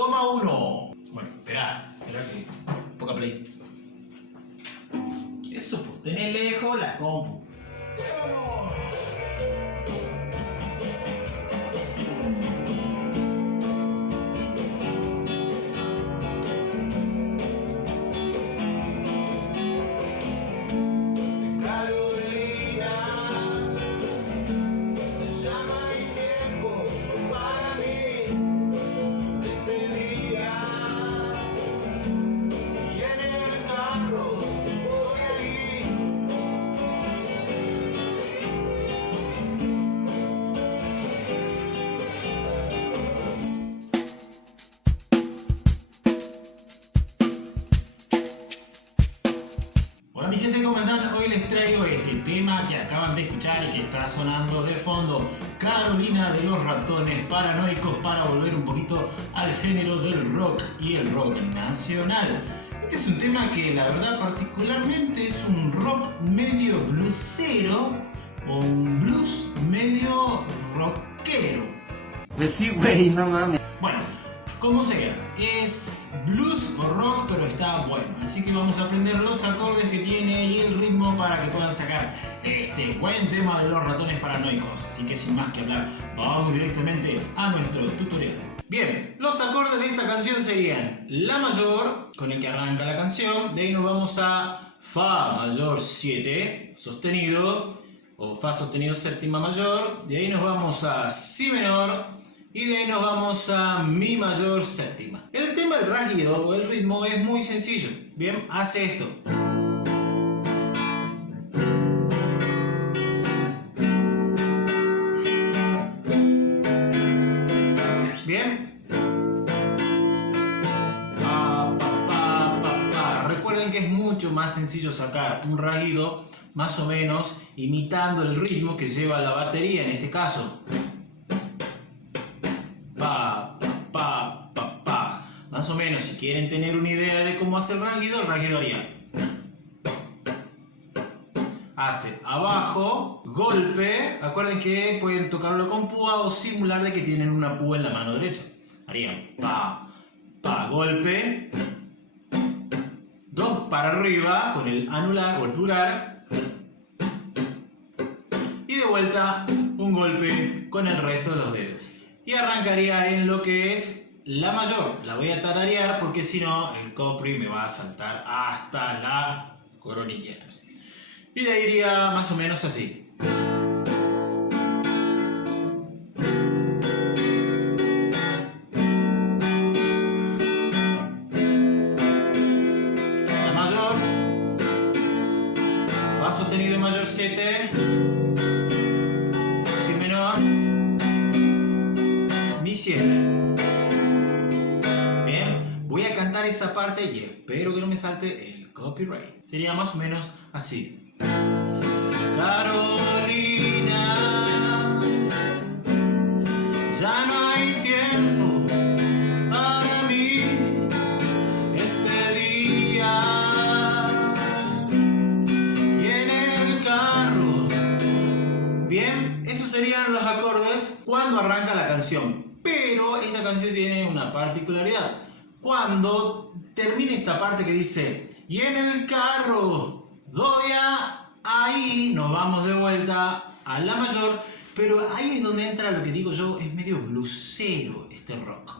Toma uno. Bueno, esperá que poca play. Eso por tener lejos la compu. Hola mi gente, ¿cómo están? Hoy les traigo este tema que acaban de escuchar y que está sonando de fondo, Carolina de los Ratones Paranoicos, para volver un poquito al género del rock y el rock nacional. Este es un tema que la verdad particularmente es un rock medio bluesero o un blues medio rockero. Pues sí, güey, no mames. Bueno, como sea, es blues o rock, pero está bueno. Así que vamos a aprender los acordes que tiene y el ritmo para que puedan sacar este buen tema de los ratones paranoicos. Así que sin más que hablar, vamos directamente a nuestro tutorial. Bien, los acordes de esta canción serían La mayor, con el que arranca la canción. De ahí nos vamos a Fa mayor 7, sostenido, o Fa sostenido séptima mayor. De ahí nos vamos a Si menor. Y de ahí nos vamos a Mi mayor séptima. El tema del rasguido o el ritmo es muy sencillo. Bien, hace esto. Bien. Pa, pa, pa, pa, pa. Recuerden que es mucho más sencillo sacar un rasguido más o menos imitando el ritmo que lleva la batería en este caso. Pa, pa, pa, pa. Más o menos, si quieren tener una idea de cómo hace el rasguido haría. Hace abajo, golpe. Acuerden que pueden tocarlo con púa o simular de que tienen una púa en la mano derecha. Harían pa, pa, golpe. 2 para arriba con el anular o el pulgar. Y de vuelta, un golpe con el resto de los dedos. Y arrancaría en lo que es La mayor. La voy a tararear porque si no el copy me va a saltar hasta la coronilla. Y de ahí iría más o menos así. La mayor, Fa sostenido mayor 7, Si menor, Mi 7. Bien, voy a cantar esa parte y espero que no me salte el copyright. Sería más o menos así. Carolina, ya no hay tiempo para mí este día. Y en el carro. Bien, esos serían los acordes cuando arranca la canción. Pero esta canción tiene una particularidad. Cuando termina esa parte que dice y en el carro voy a... Ahí nos vamos de vuelta a La mayor. Pero ahí es donde entra lo que digo yo, es medio bluesero este rock.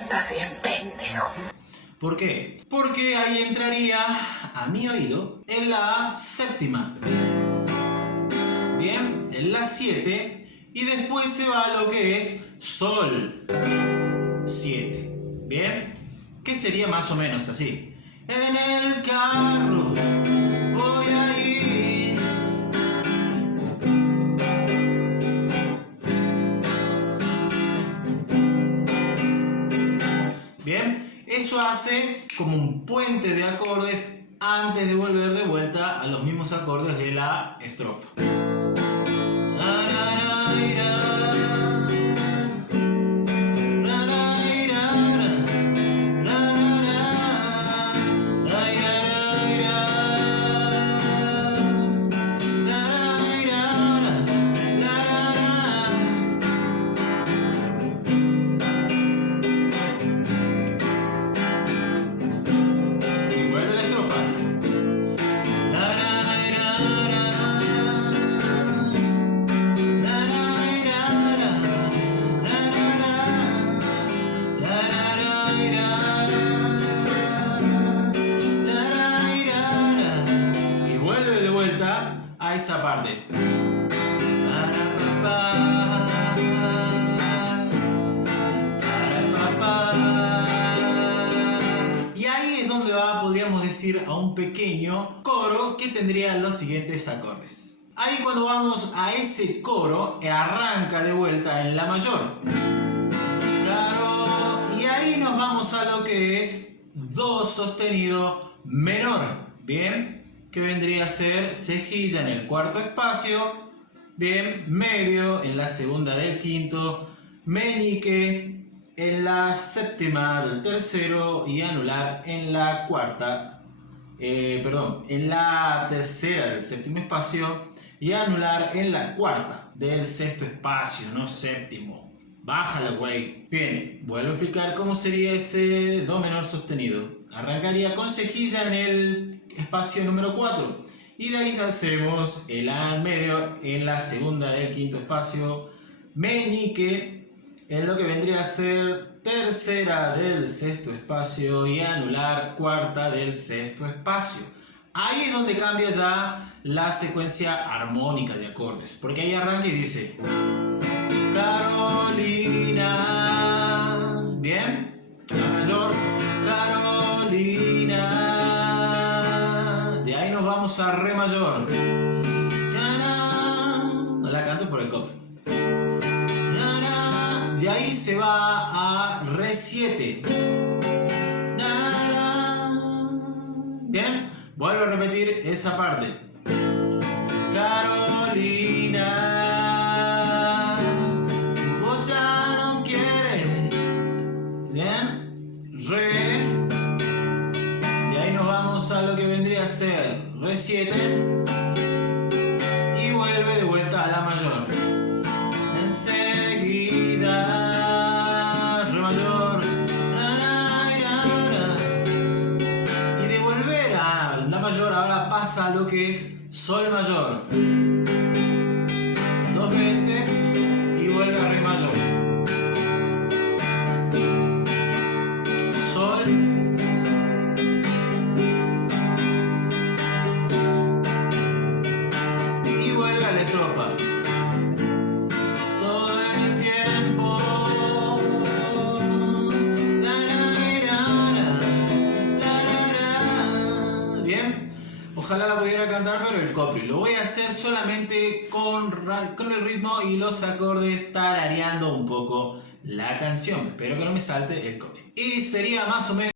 Estás bien pendejo. ¿Por qué? Porque ahí entraría, a mi oído, en la séptima. Bien, en la 7. Y después se va a lo que es Sol 7. Bien, que sería más o menos así. En el carro voy a ir. Bien, eso hace como un puente de acordes antes de volver de vuelta a los mismos acordes de la estrofa. a esa parte. Y ahí es donde va, podríamos decir, a un pequeño coro que tendría los siguientes acordes. Ahí cuando vamos a ese coro, arranca de vuelta en la mayor. Claro, y ahí nos vamos a lo que es do sostenido menor, ¿bien? Que vendría a ser cejilla en el cuarto espacio, bien, medio en la segunda del quinto, meñique en la séptima del tercero y anular en la cuarta, en la tercera del séptimo espacio y anular en la cuarta del sexto espacio, no séptimo. Bájala, güey. Bien, vuelvo a explicar cómo sería ese do menor sostenido. Arrancaría con cejilla en el espacio número 4 y de ahí hacemos el la medio en la segunda del quinto espacio, meñique en lo que vendría a ser tercera del sexto espacio y anular cuarta del sexto espacio. Ahí es donde cambia ya la secuencia armónica de acordes, porque ahí arranca y dice Carolina, bien, la mayor, Carolina, de ahí nos vamos a re mayor, no la canto por el copy, de ahí se va a re 7, bien, vuelvo a repetir esa parte, Carolina, vos ya no quieres, bien, re, de ahí nos vamos a lo que vendría a ser re 7 y vuelve de vuelta a la mayor, enseguida re mayor, y de volver a la mayor ahora pasa a lo que es sol mayor, dos veces y vuelve a re mayor, sol, y vuelve a la estrofa, todo el tiempo, bien. Ojalá la pudiera cantar, pero el copy lo voy a hacer solamente con el ritmo y los acordes, tarareando un poco la canción. Espero que no me salte el copy. Y sería más o menos...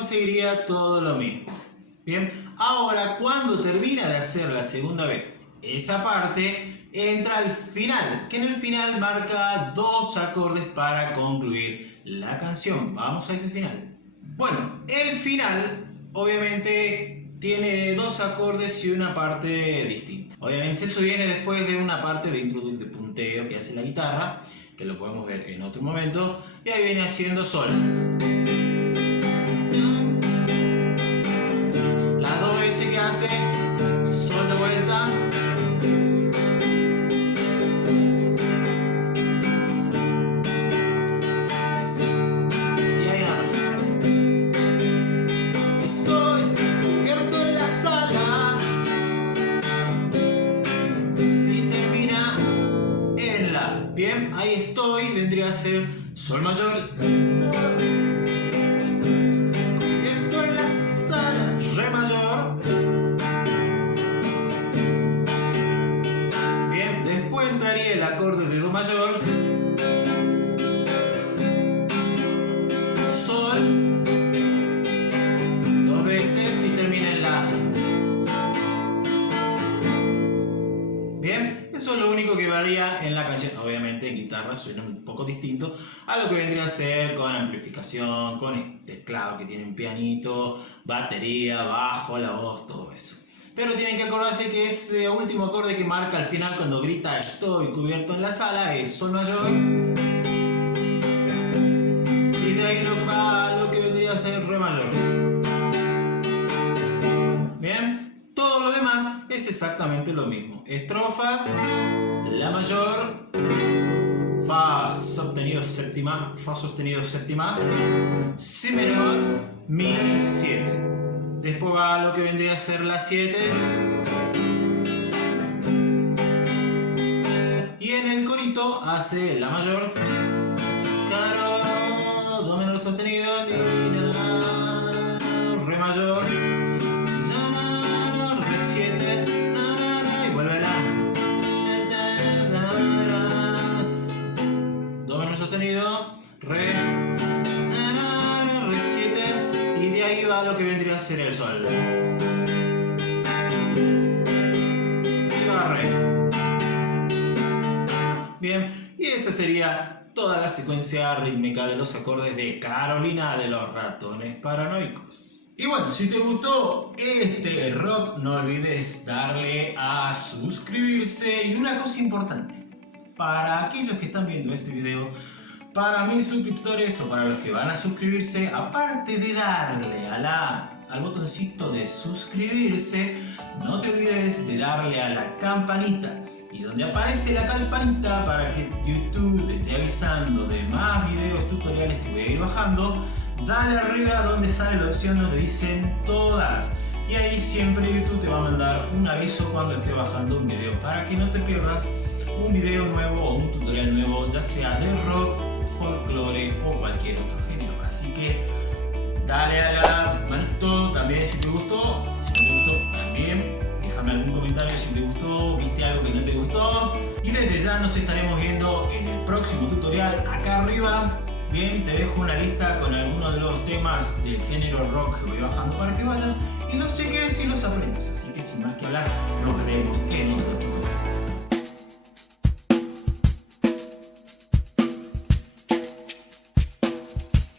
Seguiría todo lo mismo. Bien, ahora cuando termina de hacer la segunda vez esa parte, entra al final, que en el final marca dos acordes para concluir la canción. Vamos a ese final. Bueno, el final obviamente tiene dos acordes y una parte distinta. Obviamente eso viene después de una parte de punteo que hace la guitarra, que lo podemos ver en otro momento, y ahí viene haciendo sol. Que hace sol de vuelta, soy vendría a ser sol mayor. Estoy cubierto en la sala, re mayor. Bien, después entraría el acorde de do mayor. Sol. Dos veces y termina en la. Bien, eso es lo único que varía en la canción. Obviamente en guitarra suena un poco distinto a lo que vendría a ser con amplificación, con el teclado que tiene un pianito, batería, bajo, la voz, todo eso. Pero tienen que acordarse que ese último acorde que marca al final cuando grita estoy cubierto en la sala es sol mayor. Y de ahí lo va lo que vendría a ser re mayor. Bien, todo lo demás es exactamente lo mismo. Estrofas, la mayor, fa sostenido séptima, fa sostenido séptima, si menor, mi 7. Después va lo que vendría a ser la 7. Y en el corito hace la mayor, claro, do menor sostenido, mi, la, re mayor. Sostenido, re, re 7 y de ahí va lo que vendría a ser el sol. Y va re. Bien, y esa sería toda la secuencia rítmica de los acordes de Carolina de los Ratones Paranoicos. Y bueno, si te gustó este rock, no olvides darle a suscribirse. Y una cosa importante, para aquellos que están viendo este video, para mis suscriptores o para los que van a suscribirse, aparte de darle al botoncito de suscribirse, no te olvides de darle a la campanita. Y donde aparece la campanita para que YouTube te esté avisando de más videos tutoriales que voy a ir bajando, dale arriba donde sale la opción donde dicen todas. Y ahí siempre YouTube te va a mandar un aviso cuando esté bajando un video para que no te pierdas un video nuevo o un tutorial nuevo, ya sea de rock, folclore o cualquier otro género. Así que dale a la manito también si te gustó. Si no te gustó también déjame algún comentario si te gustó, viste algo que no te gustó. Y desde ya nos estaremos viendo en el próximo tutorial acá arriba. Bien, te dejo una lista con algunos de los temas del género rock que voy bajando para que vayas y los cheques y los aprendas. Así que sin más que hablar, nos veremos en otro tutorial.